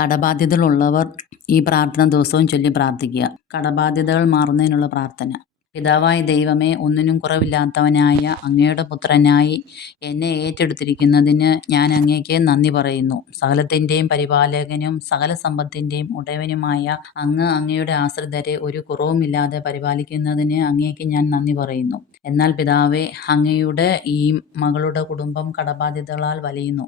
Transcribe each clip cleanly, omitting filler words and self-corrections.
കടബാധ്യതകളുള്ളവർ ഈ പ്രാർത്ഥന ദിവസവും ചൊല്ലി പ്രാർത്ഥിക്കുക. കടബാധ്യതകൾ മാറുന്നതിനുള്ള പ്രാർത്ഥന. പിതാവായ ദൈവമേ, ഒന്നിനും കുറവില്ലാത്തവനായ അങ്ങയുടെ പുത്രനായി എന്നെ ഏറ്റെടുത്തിരിക്കുന്നതിന് ഞാൻ അങ്ങേക്ക് നന്ദി പറയുന്നു. സകലത്തിൻ്റെയും പരിപാലകനും സകല സമ്പത്തിൻ്റെയും ഉടയവനുമായ അങ്ങ് അങ്ങയുടെ ആശ്രിതരെ ഒരു കുറവുമില്ലാതെ പരിപാലിക്കുന്നതിന് അങ്ങേക്ക് ഞാൻ നന്ദി പറയുന്നു. എന്നാൽ പിതാവേ, അങ്ങയുടെ ഈ മകളുടെ കുടുംബം കടബാധ്യതകളാൽ വലയുന്നു.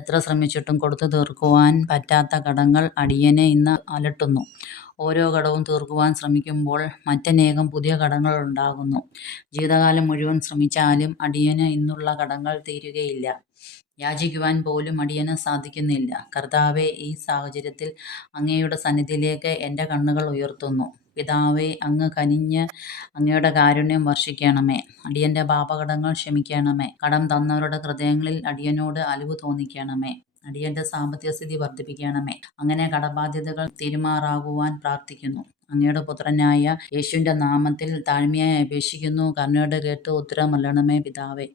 എത്ര ശ്രമിച്ചിട്ടും കൊടുത്തു തീർക്കുവാൻ പറ്റാത്ത കടങ്ങൾ അടിയനെ ഇന്ന് അലട്ടുന്നു. ഓരോ കടവും തീർക്കുവാൻ ശ്രമിക്കുമ്പോൾ മറ്റനേകം പുതിയ കടങ്ങൾ ഉണ്ടാകുന്നു. ജീവിതകാലം മുഴുവൻ ശ്രമിച്ചാലും അടിയന് ഇന്നുള്ള കടങ്ങൾ തീരുകയില്ല. യാചിക്കുവാൻ പോലും അടിയന് സാധിക്കുന്നില്ല. കർത്താവേ, ഈ സാഹചര്യത്തിൽ അങ്ങയുടെ സന്നിധിയിലേക്ക് എൻ്റെ കണ്ണുകൾ ഉയർത്തുന്നു. പിതാവേ, അങ്ങ് കനിഞ്ഞ് അങ്ങയുടെ കാരുണ്യം വർഷിക്കണമേ. അടിയൻ്റെ പാപകടങ്ങൾ ക്ഷമിക്കണമേ. കടം തന്നവരുടെ ഹൃദയങ്ങളിൽ അടിയനോട് അലിവ് തോന്നിക്കണമേ. അടിയൻ്റെ സാമ്പത്തിക സ്ഥിതി വർദ്ധിപ്പിക്കണമേ. അങ്ങനെ കടബാധ്യതകൾ തീരുമാറാകുവാൻ പ്രാർത്ഥിക്കുന്നു. അങ്ങയുടെ പുത്രനായ യേശുവിൻ്റെ നാമത്തിൽ താഴ്മയായി അപേക്ഷിക്കുന്നു. കരുണയോടെ കേട്ട് ഉത്തരമരുളണമേ പിതാവേ.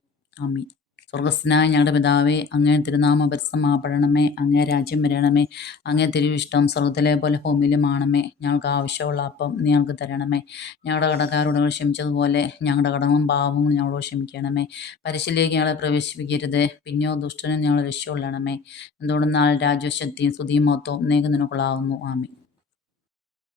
ആമീൻ. സ്വർഗ്ഗസ്ഥനായ ഞങ്ങളുടെ പിതാവേ, അങ്ങേ തിരുനാമം പരിശുദ്ധമാക്കപ്പെടണമേ. അങ്ങേ രാജ്യം വരണമേ. അങ്ങേ തിരുവിഷ്ടം സ്വർഗ്ഗത്തിലെ പോലെ ഭൂമിയിലുമാണമേ. ഞങ്ങൾക്ക് ആവശ്യമുള്ള അപ്പം നീ ഞങ്ങൾക്ക് തരണമേ. ഞങ്ങളുടെ കടക്കാരോട് ക്ഷമിച്ചതുപോലെ ഞങ്ങളുടെ കടങ്ങളും പാപങ്ങളും ഞങ്ങളോട് ക്ഷമിക്കണമേ. പരീക്ഷയിലേക്ക് ഞങ്ങളെ പ്രവേശിപ്പിക്കരുത്, പിന്നെയോ ദുഷ്ടനും ഞങ്ങളെ രക്ഷകൊള്ളണമേ. എന്തുകൊണ്ടെന്നാൽ രാജ്യവും ശക്തിയും സ്തുതിയും മഹത്വവും എന്നേക്കും നിനക്കുള്ളതാകുന്നു. ആമീൻ.